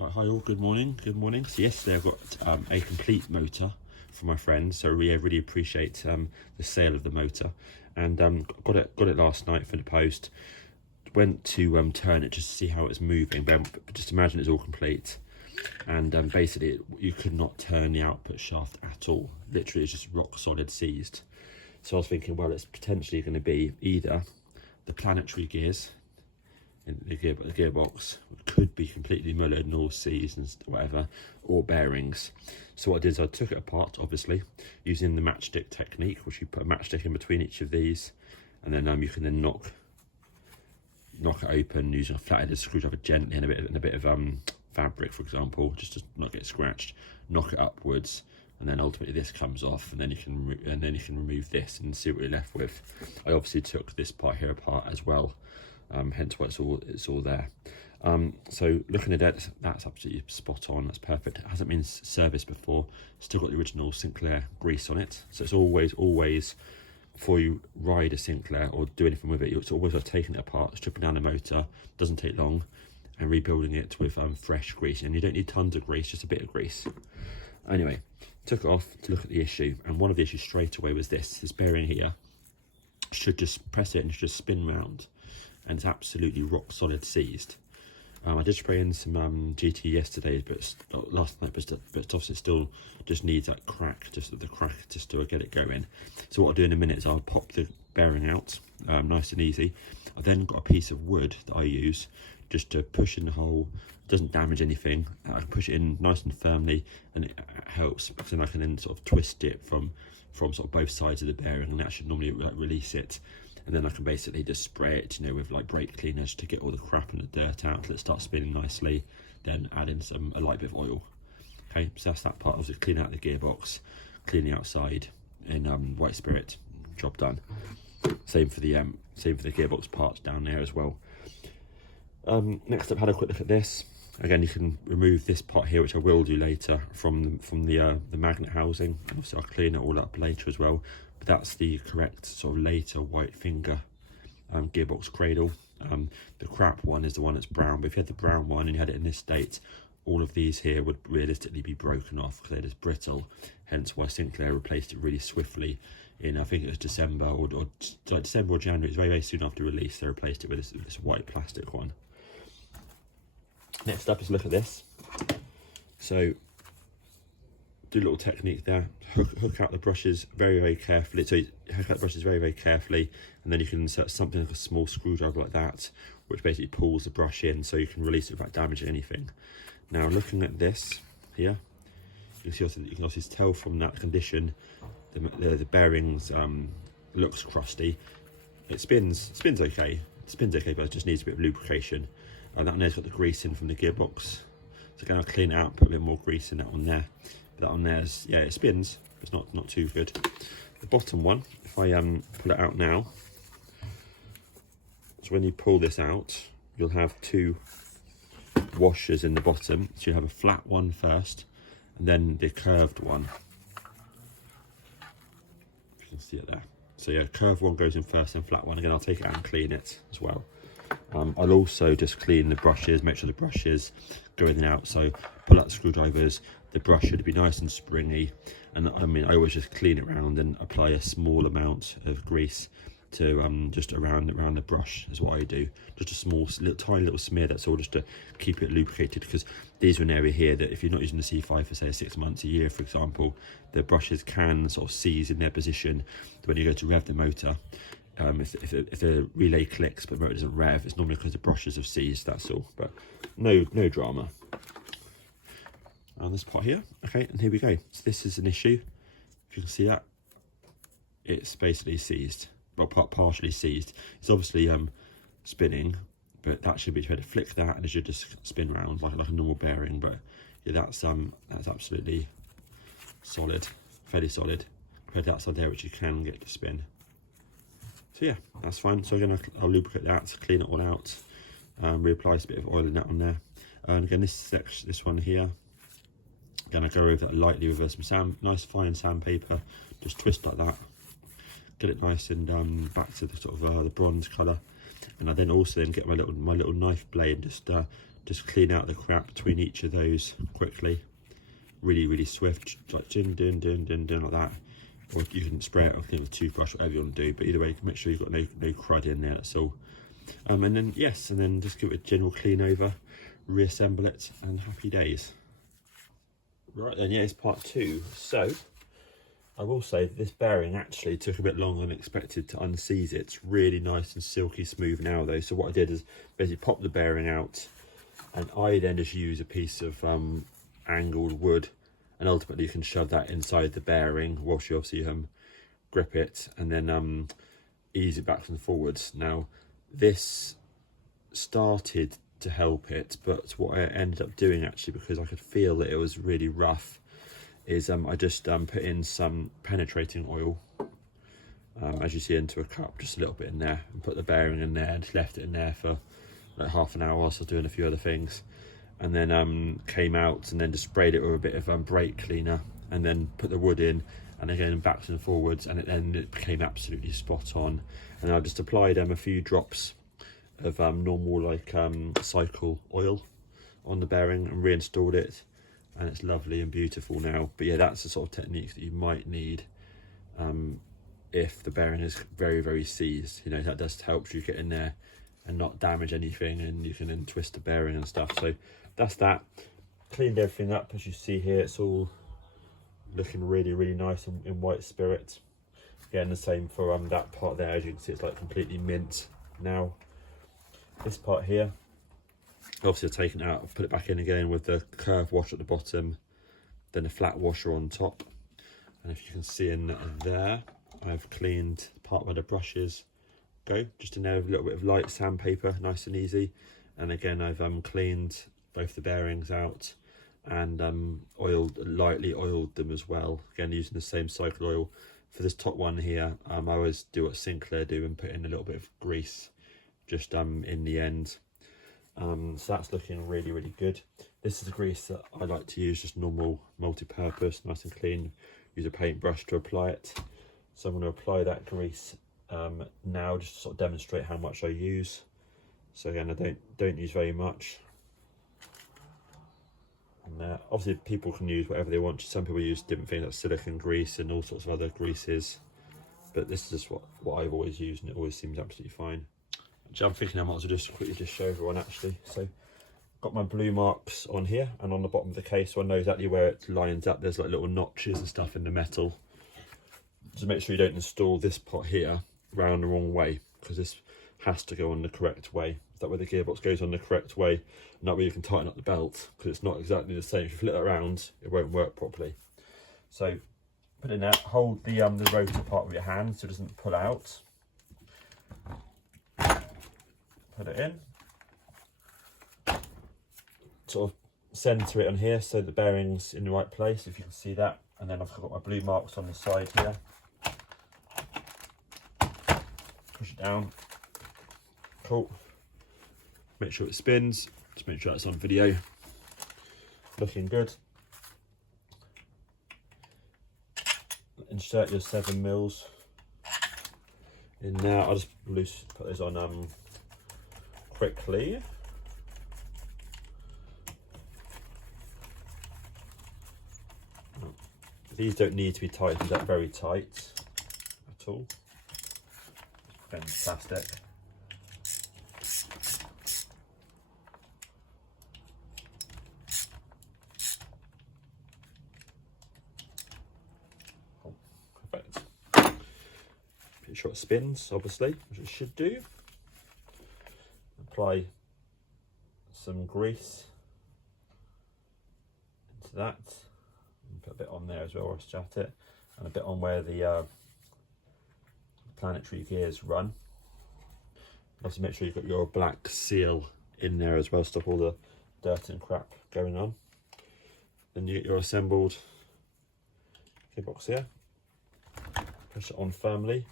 Right, hi all, good morning, good morning. So yesterday I got a complete motor from my friend, so really appreciate the sale of the motor, and got it last night for the post. Went to turn it just to see how it was moving, but just imagine it's all complete, and basically you could not turn the output shaft at all. Literally it's just rock solid seized. So I was thinking, well, it's potentially going to be either the planetary gears in the gearbox could be completely mullered and all seized and whatever, or bearings. So what I did is I took it apart, obviously using the matchstick technique, which you put a matchstick in between each of these, and then you can then knock it open using a flathead screwdriver gently and a bit of fabric, for example, just to not get scratched. Knock it upwards, and then ultimately this comes off, and then you can remove this and see what you're left with. I obviously took this part here apart as well, hence why it's all there. So looking at it, that's absolutely spot on. That's perfect. It hasn't been serviced before. Still got the original Sinclair grease on it. So it's always before you ride a Sinclair or do anything with it, it's always worth taking it apart, stripping down the motor. Doesn't take long, and rebuilding it with fresh grease. And you don't need tons of grease, just a bit of grease. Anyway, took it off to look at the issue, and one of the issues straight away was this bearing here. Should just press it and just spin round, and it's absolutely rock solid seized. I did spray in some GT yesterday, but last night, but obviously it still just needs that crack, just to get it going. So what I'll do in a minute is I'll pop the bearing out, nice and easy. I've then got a piece of wood that I use just to push in the hole. Doesn't damage anything. I can push it in nice and firmly, and it helps because then I can then sort of twist it from sort of both sides of the bearing, and that should normally release it. And then I can basically just spray it, with like brake cleaners to get all the crap and the dirt out till it starts spinning nicely. Then add in a light bit of oil. Okay, so that's that part. Obviously clean out the gearbox, clean the outside in white spirit. Job done. Same for the gearbox parts down there as well. Next up, had a quick look at this. Again, you can remove this part here, which I will do later, from the magnet housing. Obviously I'll clean it all up later as well. But that's the correct sort of later white finger gearbox cradle. The crap one is the one that's brown, but if you had the brown one and you had it in this state, all of these here would realistically be broken off because they're just brittle, hence why Sinclair replaced it really swiftly in, I think it was December or December or January. It's very soon after release they replaced it with this white plastic one. Next up is look at this. So do a little technique there, hook out the brushes very carefully. So you hook out the brushes very carefully, and then you can insert something like a small screwdriver like that, which basically pulls the brush in so you can release it without damaging anything. Now looking at this here, you can also tell from that condition the bearings looks crusty. It spins okay. It spins okay, but it just needs a bit of lubrication. And that one there's got the grease in from the gearbox. So again, I'll clean it out, put a bit more grease in that one there. But that one there's, yeah, it spins, but it's not too good. The bottom one, if I pull it out now, so when you pull this out, you'll have two washers in the bottom. So you have a flat one first, and then the curved one. If you can see it there. So yeah, curved one goes in first, and flat one. Again, I'll take it out and clean it as well. I'll also just clean the brushes, make sure the brushes go in and out. So pull out the screwdrivers, the brush should be nice and springy. And I always just clean it around and apply a small amount of grease to just around the brush is what I do. Just a small, tiny little smear, that's all, just to keep it lubricated, because these are an area here that if you're not using the C5 for say 6 months, a year, for example, the brushes can sort of seize in their position when you go to rev the motor. If the relay clicks but the motor doesn't rev, it's normally because the brushes have seized, that's all. But no drama. And this part here, okay, and here we go. So this is an issue. If you can see that, it's basically seized, well, partially seized. It's obviously spinning, but that should be, you had to flick that and it should just spin round like a normal bearing. But yeah, that's absolutely solid, fairly solid compared to that side there, which you can get to spin. So yeah, that's fine. So again, I'll lubricate that, clean it all out, reapply a bit of oil in that one there. And again, this one here, again, I go over that lightly with some nice fine sandpaper, just twist like that, get it nice and back to the sort of the bronze colour. And I then also get my little knife blade, just just clean out the crap between each of those quickly. Really swift, like dun like that. Or you can spray it with a toothbrush, whatever you want to do, but either way, make sure you've got no crud in there, that's all. And then just give it a general clean over, reassemble it, and happy days. Right then, yeah, it's part 2. So I will say that this bearing actually took a bit longer than expected to unseize it. It's really nice and silky smooth now though. So what I did is basically pop the bearing out, and I then just use a piece of angled wood, and ultimately you can shove that inside the bearing whilst you obviously grip it, and then ease it backwards and forwards. Now this started to help it, but what I ended up doing actually, because I could feel that it was really rough, is I just put in some penetrating oil, as you see, into a cup, just a little bit in there, and put the bearing in there, and just left it in there for like half an hour whilst I was doing a few other things, and then came out and then just sprayed it with a bit of brake cleaner, and then put the wood in, and again backwards and forwards, and it became absolutely spot on. And I just applied a few drops of normal like cycle oil on the bearing and reinstalled it, and it's lovely and beautiful now. But yeah, that's the sort of technique that you might need if the bearing is very seized. You know, that just helps you get in there and not damage anything, and you can then twist the bearing and stuff. So that's that. Cleaned everything up, as you see here. It's all looking really nice in white spirit. Again, the same for that part there. As you can see, it's like completely mint now. This part here, obviously I've taken it out, I've put it back in again with the curved washer at the bottom, then a flat washer on top. And if you can see in there, I've cleaned the part where the brushes go, just in there with a little bit of light sandpaper, nice and easy. And again, I've cleaned both the bearings out and lightly oiled them as well, again using the same cycle oil. For this top one here, I always do what Sinclair do and put in a little bit of grease just in the end. So that's looking really good. This is the grease that I like to use, just normal multi-purpose, nice and clean. Use a paintbrush to apply it. So I'm going to apply that grease now, just to sort of demonstrate how much I use. So again, I don't use very much. And obviously people can use whatever they want. Some people use different things like silicone grease and all sorts of other greases, but this is just what I've always used, and it always seems absolutely fine. I'm thinking I might as well just quickly show everyone actually. So got my blue marks on here and on the bottom of the case, so I know exactly where it lines up. There's like little notches and stuff in the metal. Just make sure you don't install this pot here round the wrong way, because this has to go on the correct way. That way the gearbox goes on the correct way, and that way you can tighten up the belt, because it's not exactly the same. If you flip it around, it won't work properly. So put it in there, hold the rotor part with your hand so it doesn't pull out. Put it in, sort of centre it on here so the bearing's in the right place, if you can see that. And then I've got my blue marks on the side here. Push it down. Cool. Make sure it spins. Just make sure that's on video. Looking good. Insert your 7mm in there. I'll just put this on quickly. These don't need to be tightened up very tight at all. Fantastic. Oh, perfect. Make sure it spins, obviously, which it should do. Apply some grease into that. Put a bit on there as well, or chat it, and a bit on where the planetary gears run. Also make sure you've got your black seal in there as well, stop all the dirt and crap going on. Then you get your assembled gearbox here, push it on firmly,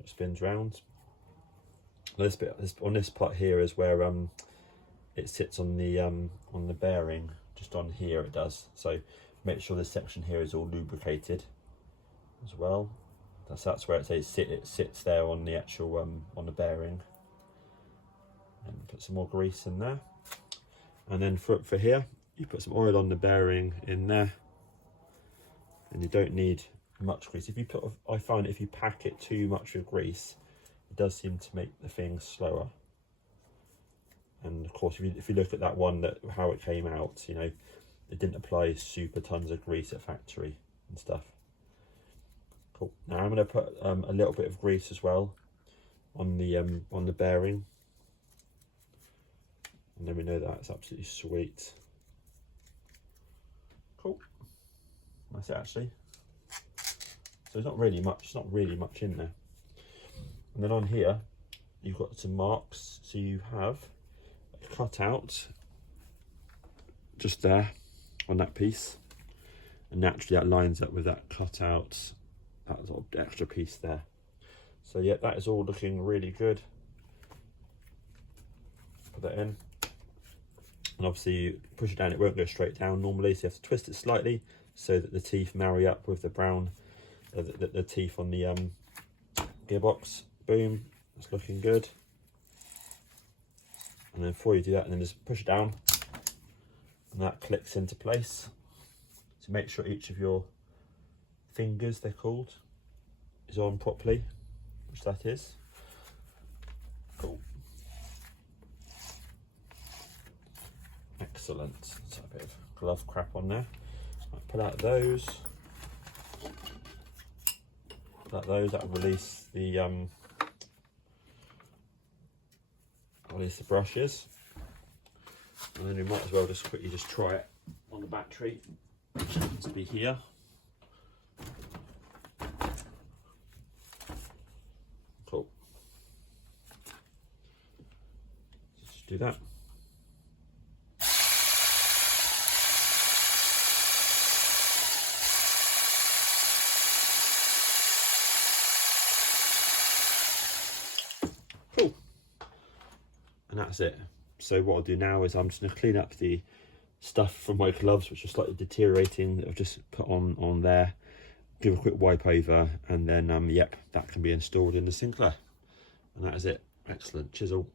it spins round. Now on this part here is where it sits on the bearing. Just on here it does, so make sure this section here is all lubricated as well. That's where it says it sits there on the actual on the bearing. And put some more grease in there. And then for here, you put some oil on the bearing in there. And you don't need much grease. If you put, I find if you pack it too much with grease, it does seem to make the thing slower. And of course, if you look at that one, how it came out, you know, it didn't apply super tons of grease at factory and stuff. Cool. Now I'm going to put a little bit of grease as well on the bearing, and then we know that's absolutely sweet. Cool. That's it actually. So it's not really much in there. And then on here, you've got some marks. So you have a cut out just there on that piece, and naturally that lines up with that cut out, that sort of extra piece there. So yeah, that is all looking really good. Put that in, and obviously you push it down, it won't go straight down normally, so you have to twist it slightly so that the teeth marry up with the brown, the teeth on the gearbox. Boom, that's looking good. And then before you do that, and then just push it down, and that clicks into place. So make sure each of your fingers, they're called, is on properly, which that is. Cool. Excellent. Let's have a bit of glove crap on there. Right, pull out those. Pull out those. That'll release the brushes, and then we might as well just quickly just try it on the battery, which happens to be here. Cool. Just do that. Cool. And that's it. So what I'll do now is I'm just going to clean up the stuff from my gloves, which are slightly deteriorating, that I've just put on there, give a quick wipe over, and then yep, that can be installed in the Sinclair. And that is it. Excellent. Chisel.